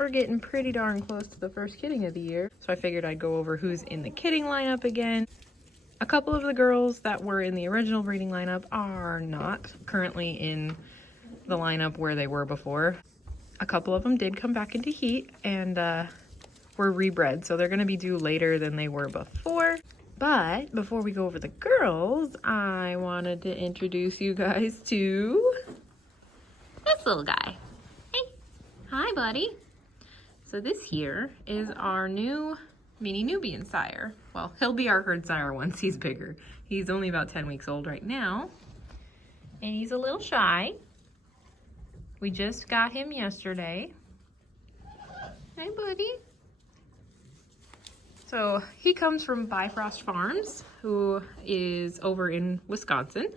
we're getting pretty darn close to the first kidding of the year. So I figured I'd go over who's in the kidding lineup again. A couple of the girls that were in the original breeding lineup are not currently in the lineup where they were before. A couple of them did come back into heat and were rebred, so they're going to be due later than they were before. But before we go over the girls, I wanted to introduce you guys to this little guy. Hey, hi buddy. So this here is our new Mini Nubian sire. Well, he'll be our herdsire once he's bigger. He's only about 10 weeks old right now, and he's a little shy. We just got him yesterday. Hi buddy. So he comes from Bifrost Farms, who is over in Wisconsin.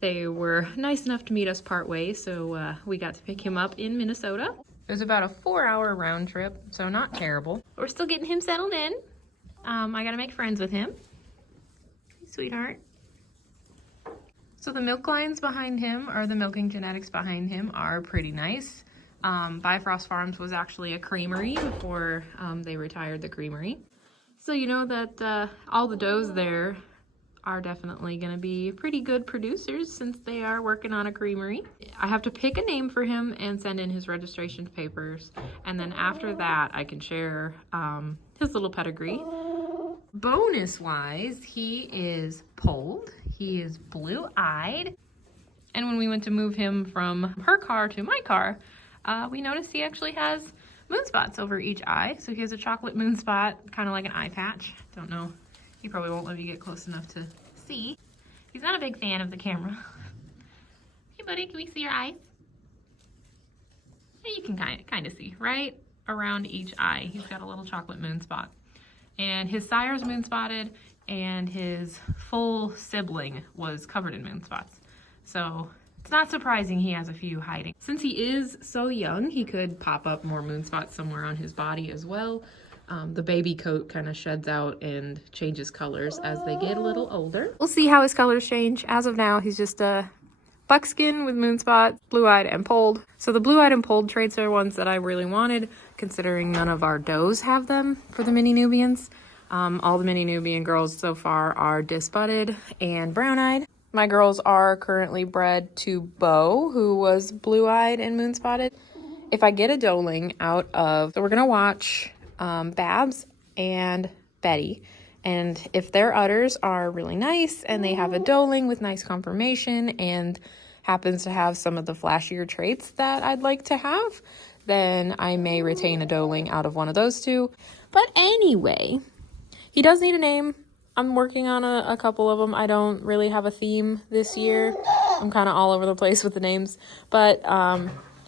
They were nice enough to meet us part way, so we got to pick him up in Minnesota. It was about a 4-hour round trip, so not terrible. We're still getting him settled in. I gotta make friends with him. Hey, sweetheart. So the milk lines behind him, or the milking genetics behind him, are pretty nice. Bifrost Farms was actually a creamery before they retired the creamery. So you know that all the does there are definitely going to be pretty good producers since they are working on a creamery. I have to pick a name for him and send in his registration papers, and then after that I can share his little pedigree. Bonus wise, he is polled, he is blue-eyed, and when we went to move him from her car to my car, we noticed he actually has moon spots over each eye. So he has a chocolate moon spot, kind of like an eye patch. Don't know. He probably won't let me get close enough to see. He's not a big fan of the camera. Hey buddy, can we see your eyes? Yeah, you can kind of see right around each eye. He's got a little chocolate moon spot. And his sire's moon spotted, and his full sibling was covered in moon spots. So it's not surprising he has a few hiding. Since he is so young, he could pop up more moon spots somewhere on his body as well. The baby coat kind of sheds out and changes colors as they get a little older. We'll see how his colors change. As of now, he's just a buckskin with moon spots, blue-eyed and polled. So the blue-eyed and polled traits are ones that I really wanted, considering none of our does have them for the Mini Nubians. All the Mini Nubian girls so far are disbudded and brown-eyed. My girls are currently bred to Bo, who was blue-eyed and moon-spotted. If I get a doeling out of, so we're gonna watch Babs and Betty, and if their udders are really nice and they have a doeling with nice conformation and happens to have some of the flashier traits that I'd like to have, then I may retain a doeling out of one of those two. But anyway, he does need a name. I'm working on a couple of them. I don't really have a theme this year. I'm kind of all over the place with the names. But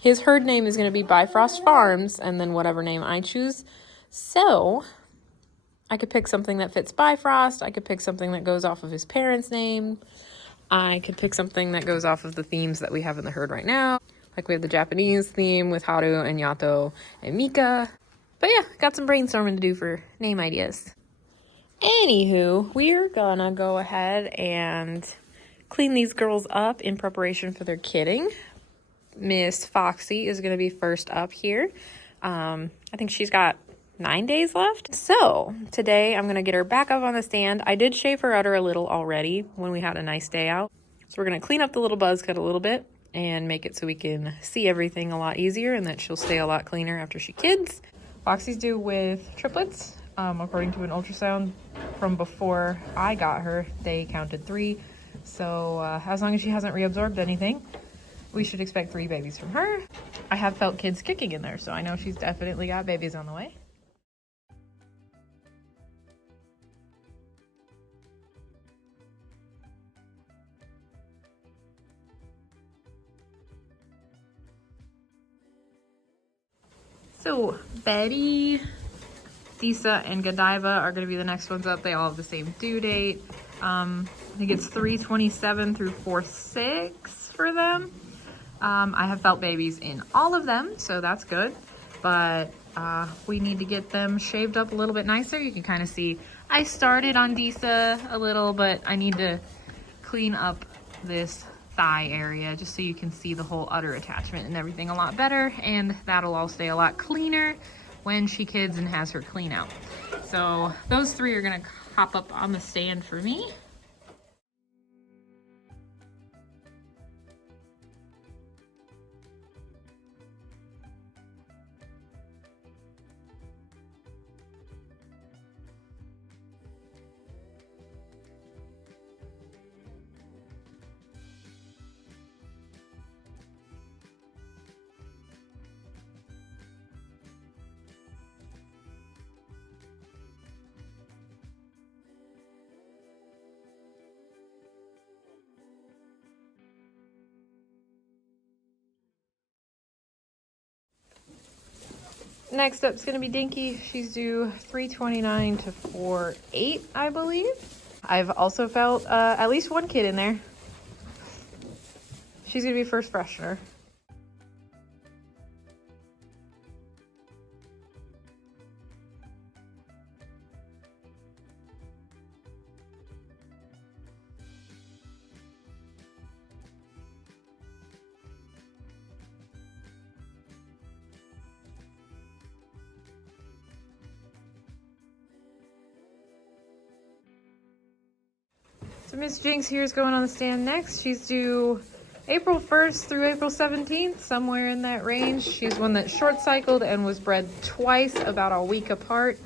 his herd name is going to be Bifrost Farms, and then whatever name I choose. So I could pick something that fits Bifrost. I could pick something that goes off of his parents' name. I could pick something that goes off of the themes that we have in the herd right now. Like we have the Japanese theme with Haru and Yato and Mika. But yeah, got some brainstorming to do for name ideas. Anywho, we're gonna go ahead and clean these girls up in preparation for their kidding. Miss Foxy is gonna be first up here. I think she's got 9 days left. So today I'm gonna get her back up on the stand. I did shave her udder a little already when we had a nice day out. So we're gonna clean up the little buzz cut a little bit and make it so we can see everything a lot easier, and that she'll stay a lot cleaner after she kids. Foxy's due with triplets. According to an ultrasound from before I got her, they counted 3. So as long as she hasn't reabsorbed anything, we should expect 3 babies from her. I have felt kids kicking in there, so I know she's definitely got babies on the way. So Birdie, Desa, and Godiva are going to be the next ones up. They all have the same due date. I think it's 3/27 through 4/6 for them. I have felt babies in all of them, so that's good. But we need to get them shaved up a little bit nicer. You can kind of see I started on Desa a little, but I need to clean up this thigh area, just so you can see the whole udder attachment and everything a lot better, and that'll all stay a lot cleaner when she kids and has her clean out. So those three are gonna hop up on the stand for me. Next up is going to be Dinky. She's due 329 to 48, I believe. I've also felt at least one kid in there. She's going to be first freshener. So Miss Jinks here is going on the stand next. She's due April 1st through April 17th, somewhere in that range. She's one that short cycled and was bred twice about a week apart.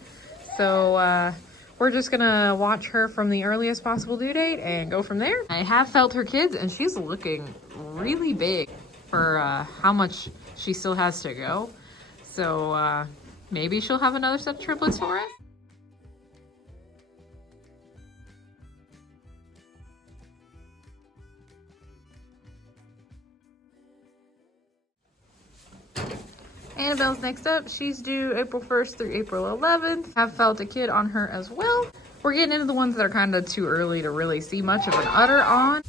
So we're just gonna watch her from the earliest possible due date and go from there. I have felt her kids and she's looking really big for how much she still has to go. So maybe she'll have another set of triplets for us. Annabelle's next up. She's due April 1st through April 11th. Have felt a kid on her as well. We're getting into the ones that are kind of too early to really see much of an udder on,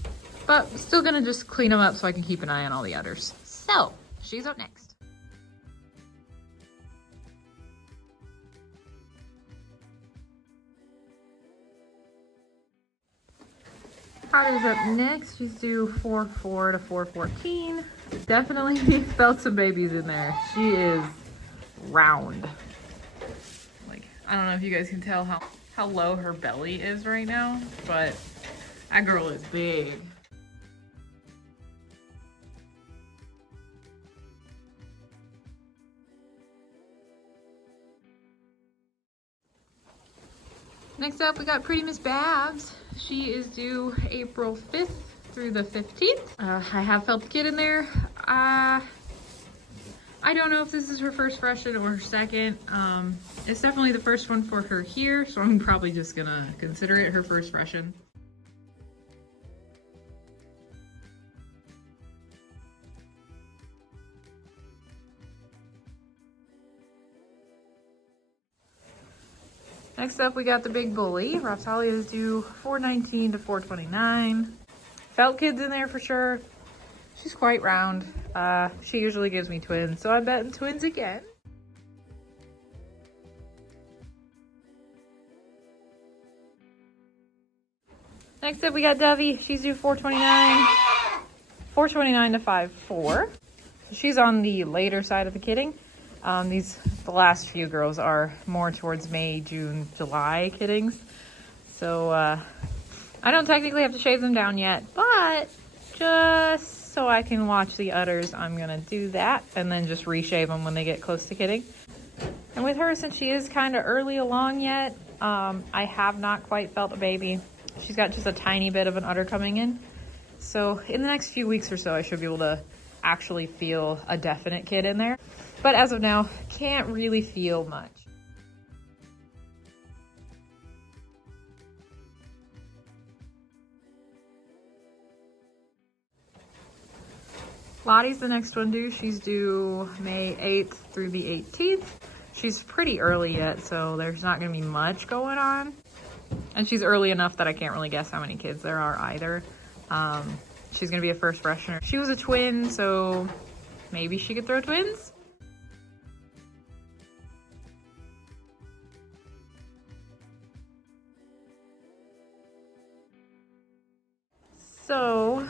but still gonna just clean them up so I can keep an eye on all the udders. So she's up next. Haru's up next. She's due 4/4 to 4/14. Definitely felt some babies in there. She is round. Like, I don't know if you guys can tell how low her belly is right now, but that girl is big. Next up, we got Pretty Miss Babs. She is due April 5th through the 15th. I have felt the kid in there. I don't know if this is her first freshen or her second. It's definitely the first one for her here, so I'm probably just gonna consider it her first freshen. Next up, we got the big bully. Raphtalia is due 4/19 to 4/29. Felt kids in there for sure. She's quite round. She usually gives me twins, so I'm betting twins again. Next up, we got Dovey. She's due 4/29 to 5/4. She's on the later side of the kidding. The last few girls are more towards May, June, July kiddings. So I don't technically have to shave them down yet, but just so I can watch the udders, I'm gonna do that and then just reshave them when they get close to kidding. And with her, since she is kind of early along yet, I have not quite felt a baby. She's got just a tiny bit of an udder coming in. So in the next few weeks or so, I should be able to actually feel a definite kid in there. But as of now, can't really feel much. Lottie's the next one due. She's due May 8th through the 18th. She's pretty early yet, so there's not gonna be much going on. And she's early enough that I can't really guess how many kids there are either. She's gonna be a first freshener. She was a twin, so maybe she could throw twins? So,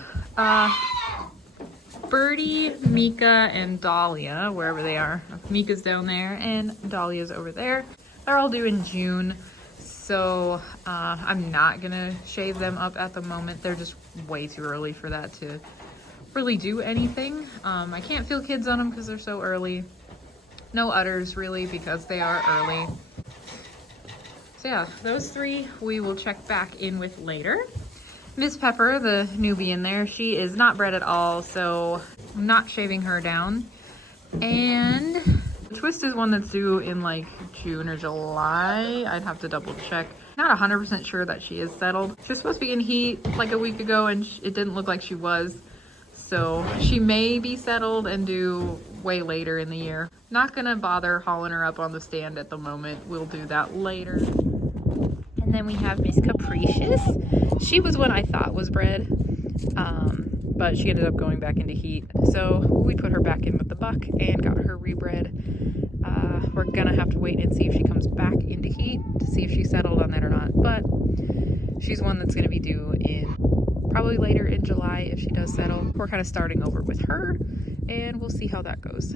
Birdie, Mika, and Dahlia, wherever they are. Mika's down there and Dahlia's over there. They're all due in June, so I'm not gonna shave them up at the moment. They're just way too early for that to really do anything. I can't feel kids on them because they're so early. No udders really because they are early. So yeah, those three we will check back in with later. Miss Pepper, the Nubian there, she is not bred at all, so I'm not shaving her down. And Twist is one that's due in like June or July. I'd have to double check. Not 100% sure that she is settled. She was supposed to be in heat like a week ago and it didn't look like she was. So she may be settled and due way later in the year. Not gonna bother hauling her up on the stand at the moment. We'll do that later. And then we have Miss Capricious. She was one I thought was bred, but she ended up going back into heat. So we put her back in with the buck and got her rebred. We're gonna have to wait and see if she comes back into heat to see if she settled on that or not. But she's one that's gonna be due in probably later in July if she does settle. We're kind of starting over with her and we'll see how that goes.